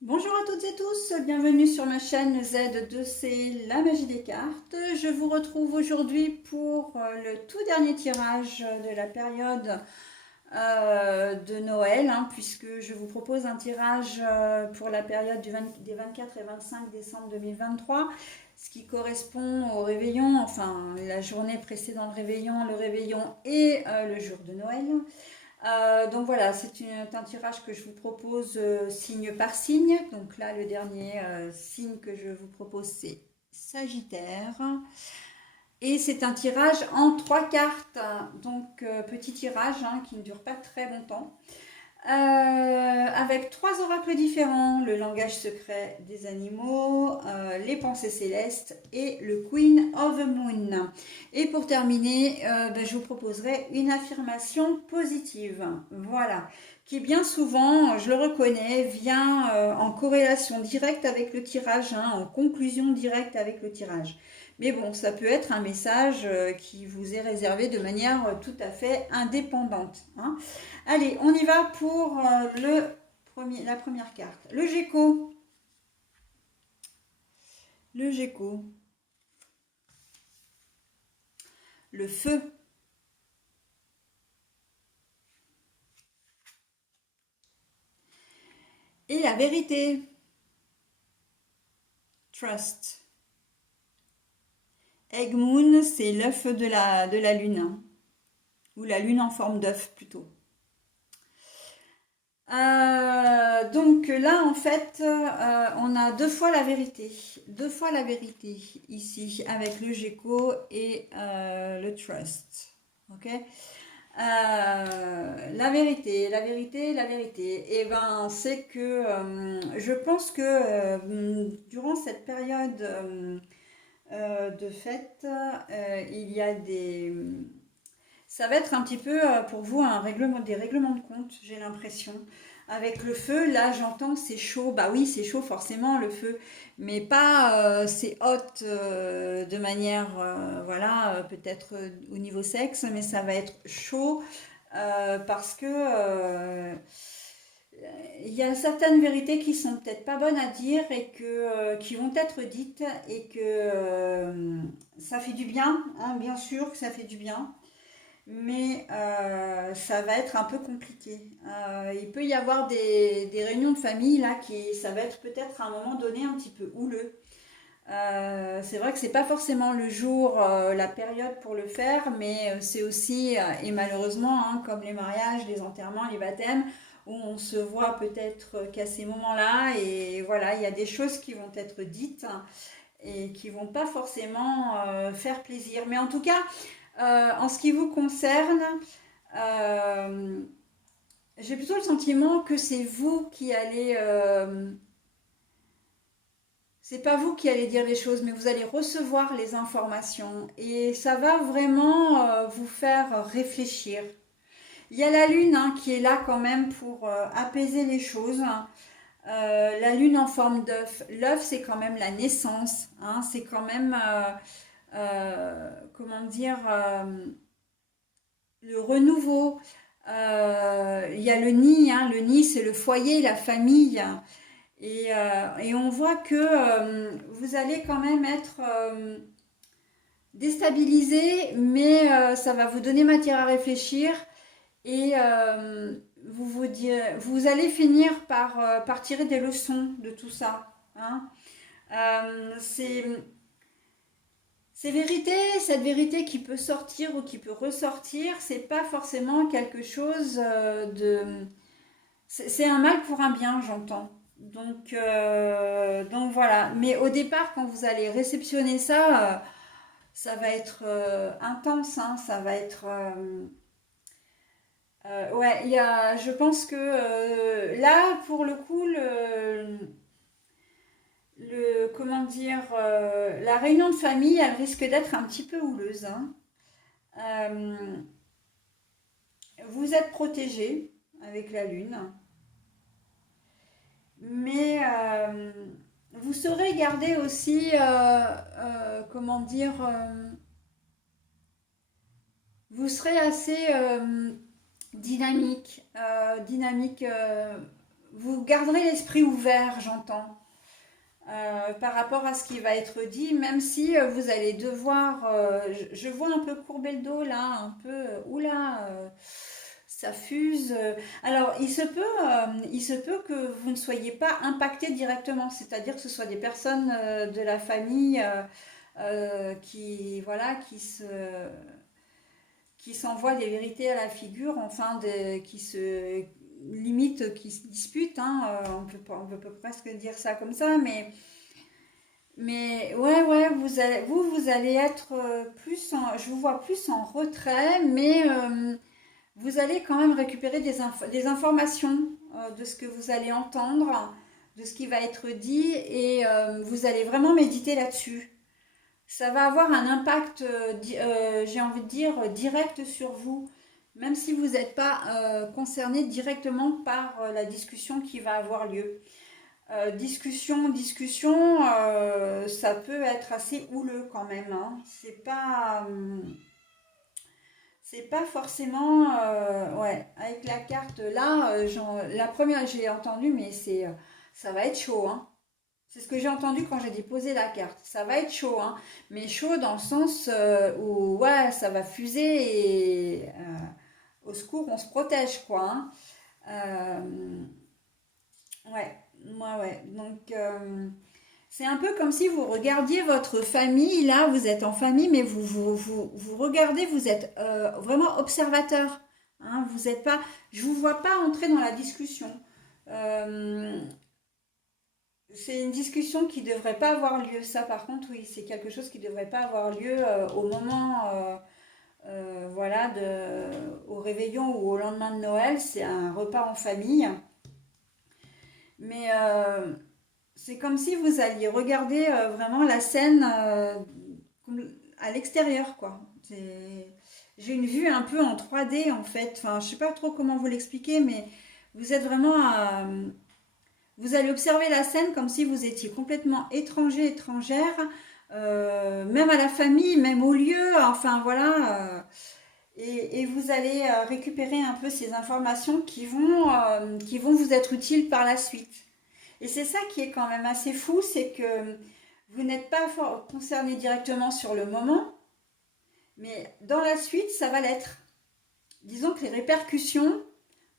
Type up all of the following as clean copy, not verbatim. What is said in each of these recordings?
Bonjour à toutes et tous, bienvenue sur ma chaîne Z2C, la magie des cartes. Je vous retrouve aujourd'hui pour le tout dernier tirage de la période de Noël, puisque je vous propose un tirage pour la période des 24 et 25 décembre 2023, ce qui correspond au réveillon, enfin la journée précédant le réveillon et le jour de Noël. Donc voilà, c'est un tirage que je vous propose signe par signe. Donc là, le dernier signe que je vous propose, c'est Sagittaire. Et c'est un tirage en trois cartes. Donc petit tirage qui ne dure pas très longtemps. Avec trois oracles différents, le langage secret des animaux, les pensées célestes et le Queen of the Moon. Et pour terminer, je vous proposerai une affirmation positive, voilà, qui bien souvent, je le reconnais, vient en corrélation directe avec le tirage, en conclusion directe avec le tirage. Mais bon, ça peut être un message qui vous est réservé de manière tout à fait indépendante. Allez, on y va pour la première carte. Le Gecko. Le Gecko. Le feu. Et la vérité. Trust. Egg Moon, c'est l'œuf de la lune. Ou la lune en forme d'œuf plutôt. Donc là, en fait, on a deux fois la vérité. Deux fois la vérité ici, avec le Gecko et le Trust. Ok. La vérité, la vérité, la vérité. Et ben, c'est que je pense que durant cette période de fête, il y a ça va être un petit peu pour vous des règlements de compte, j'ai l'impression. Avec le feu, là j'entends c'est chaud. Bah oui, c'est chaud forcément le feu, mais pas c'est hot de manière, voilà, peut-être au niveau sexe, mais ça va être chaud parce que il y a certaines vérités qui sont peut-être pas bonnes à dire et qui vont être dites et que ça fait du bien, bien sûr que ça fait du bien, mais ça va être un peu compliqué. Il peut y avoir des réunions de famille là ça va être peut-être à un moment donné un petit peu houleux. C'est vrai que c'est pas forcément le jour, la période pour le faire, mais c'est aussi, et malheureusement, comme les mariages, les enterrements, les baptêmes, où on se voit peut-être qu'à ces moments-là, et voilà, il y a des choses qui vont être dites et qui vont pas forcément faire plaisir. Mais en tout cas, en ce qui vous concerne, euh, j'ai plutôt le sentiment que c'est vous qui allez c'est pas vous qui allez dire les choses, mais vous allez recevoir les informations et ça va vraiment vous faire réfléchir. Il y a la lune qui est là quand même pour apaiser les choses. La lune en forme d'œuf. L'œuf, c'est quand même la naissance. C'est quand même, comment dire, le renouveau. Il y a le nid. Le nid, c'est le foyer, la famille. Et on voit que vous allez quand même être déstabilisé, mais ça va vous donner matière à réfléchir et vous allez finir par tirer des leçons de tout ça. C'est cette vérité qui peut sortir ou qui peut ressortir, c'est pas forcément quelque chose de c'est un mal pour un bien, j'entends. Donc voilà. Mais au départ, quand vous allez réceptionner ça, ça va être intense. Ça va être. Ouais, je pense que là, pour le coup, comment dire, la réunion de famille, elle risque d'être un petit peu houleuse. Euh, vous êtes protégé avec la lune, mais vous saurez garder aussi, comment dire, vous serez assez dynamique. garderez l'esprit ouvert, j'entends, par rapport à ce qui va être dit, même si vous allez devoir, je vois un peu courber le dos là, un peu, oula, ça fuse. Alors, il se peut que vous ne soyez pas impacté directement, c'est-à-dire que ce soit des personnes de la famille qui, voilà, qui s'envoient des vérités à la figure, enfin, qui se limite, qui se disputent, hein, on peut presque dire ça comme ça, mais ouais, ouais, vous allez être plus je vous vois plus en retrait, mais vous allez quand même récupérer des informations de ce que vous allez entendre, de ce qui va être dit, et vous allez vraiment méditer là-dessus. Ça va avoir un impact, j'ai envie de dire, direct sur vous, même si vous n'êtes pas concerné directement par la discussion qui va avoir lieu. Discussion, ça peut être assez houleux quand même, hein. C'est pas forcément, ouais, avec la carte là, la première que j'ai entendue, mais ça va être chaud, hein. C'est ce que j'ai entendu quand j'ai déposé la carte. Ça va être chaud, hein. Mais chaud dans le sens où, ouais, ça va fuser et au secours, on se protège, quoi, hein. Euh, ouais, ouais, ouais. Donc, c'est un peu comme si vous regardiez votre famille. Là, vous êtes en famille, mais vous regardez, vous êtes vraiment observateur, hein. Vous êtes pas, je vous vois pas entrer dans la discussion. Euh, C'est une discussion qui ne devrait pas avoir lieu. Ça, par contre, oui, c'est quelque chose qui ne devrait pas avoir lieu au moment, voilà, au réveillon ou au lendemain de Noël. C'est un repas en famille. Mais c'est comme si vous alliez regarder vraiment la scène à l'extérieur, quoi. J'ai une vue un peu en 3D, en fait. Enfin, je ne sais pas trop comment vous l'expliquer, mais vous êtes vraiment vous allez observer la scène comme si vous étiez complètement étranger, étrangère, même à la famille, même au lieu, enfin voilà. Et vous allez récupérer un peu ces informations qui vont vous être utiles par la suite. Et c'est ça qui est quand même assez fou, c'est que vous n'êtes pas concerné directement sur le moment, mais dans la suite, ça va l'être. Disons que les répercussions,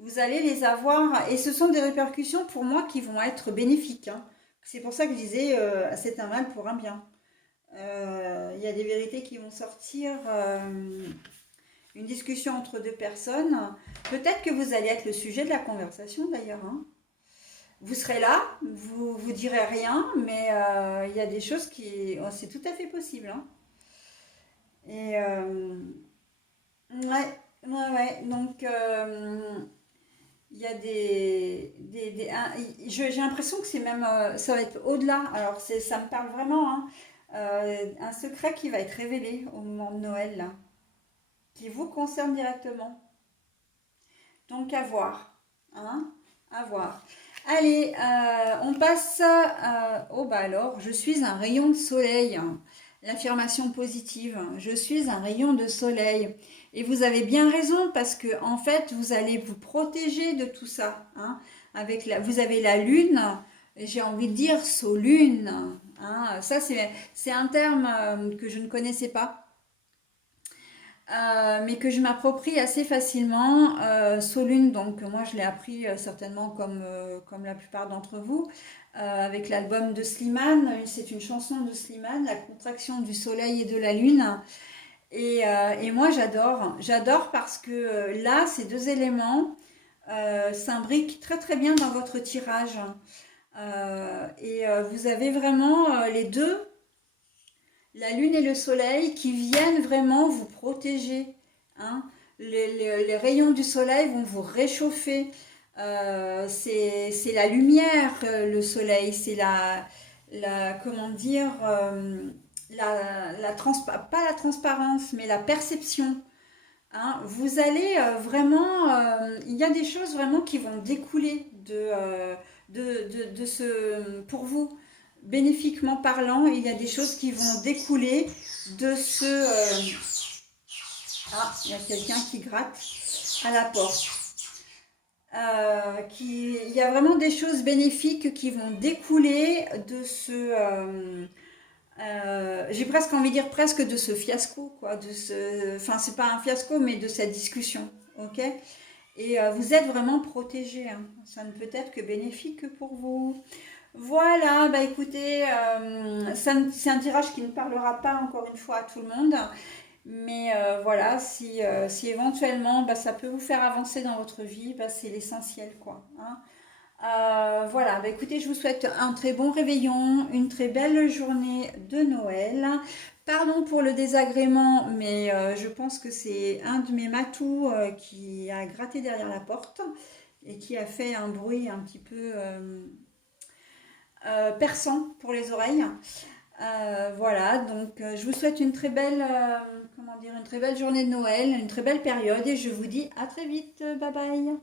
vous allez les avoir, et ce sont des répercussions pour moi qui vont être bénéfiques, hein. C'est pour ça que je disais, c'est un mal pour un bien. Il y a des vérités qui vont sortir, une discussion entre deux personnes. Peut-être que vous allez être le sujet de la conversation d'ailleurs, hein. Vous serez là, vous direz rien, mais il y a des choses qui... oh, c'est tout à fait possible, hein. Et ouais, ouais, ouais. Donc, il y a j'ai l'impression que c'est même, ça va être au-delà. Alors, ça me parle vraiment, hein. Un secret qui va être révélé au moment de Noël, là, qui vous concerne directement. Donc, à voir, hein, à voir. Allez, on passe oh bah alors, je suis un rayon de soleil. L'affirmation positive, je suis un rayon de soleil. Et vous avez bien raison parce que en fait, vous allez vous protéger de tout ça, hein. Vous avez la lune, j'ai envie de dire solune, hein. Ça, c'est un terme que je ne connaissais pas. Mais que je m'approprie assez facilement. Solune, donc moi je l'ai appris certainement comme la plupart d'entre vous, avec l'album de Slimane. C'est une chanson de Slimane, La contraction du soleil et de la lune. Et moi j'adore parce que là, ces deux éléments s'imbriquent très très bien dans votre tirage. Vous avez vraiment les deux, la lune et le soleil, qui viennent vraiment vous protéger, hein. Les rayons du soleil vont vous réchauffer. C'est la lumière, le soleil, c'est comment dire, pas la transparence, mais la perception, hein. Vous allez vraiment, il y a des choses vraiment qui vont découler de ce, pour vous, bénéfiquement parlant, il y a des choses qui vont découler de ce... ah, il y a quelqu'un qui gratte à la porte. Il y a vraiment des choses bénéfiques qui vont découler de j'ai presque envie de dire presque de ce fiasco, quoi, enfin c'est pas un fiasco, mais de cette discussion, ok? Et vous êtes vraiment protégé, hein. Ça ne peut être que bénéfique pour vous. Voilà, bah écoutez, c'est un tirage qui ne parlera pas encore une fois à tout le monde, mais voilà, si éventuellement bah, ça peut vous faire avancer dans votre vie, bah, c'est l'essentiel, quoi, hein. Voilà, bah écoutez, je vous souhaite un très bon réveillon, une très belle journée de Noël. Pardon pour le désagrément, mais je pense que c'est un de mes matous qui a gratté derrière la porte et qui a fait un bruit un petit peu perçant pour les oreilles. Voilà, donc je vous souhaite une très belle, comment dire, une très belle journée de Noël, une très belle période et je vous dis à très vite. Bye bye.